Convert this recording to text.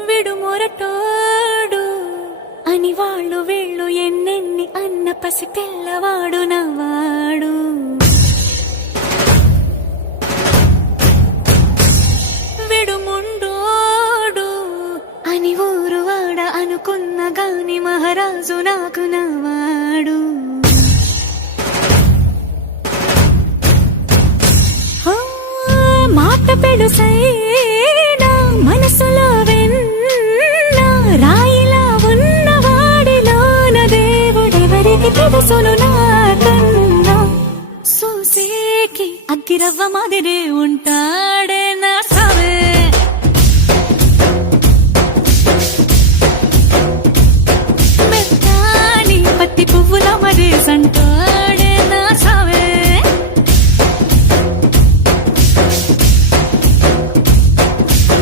విడుమొరటోడు అని వాళ్ళు వీళ్ళు ఎన్నెన్ని అన్న పసి పిల్లవాడు నవ్వాడు. విడుముండోడు అని ఊరు వాడ అనుకున్న గాని మహారాజు నాకు నవ్వాడు. మాట పెడుసైనా మనసులో వెన్న రాయిలా ఉన్నవాడిలోన దేవుడెవరికి తెలుసును.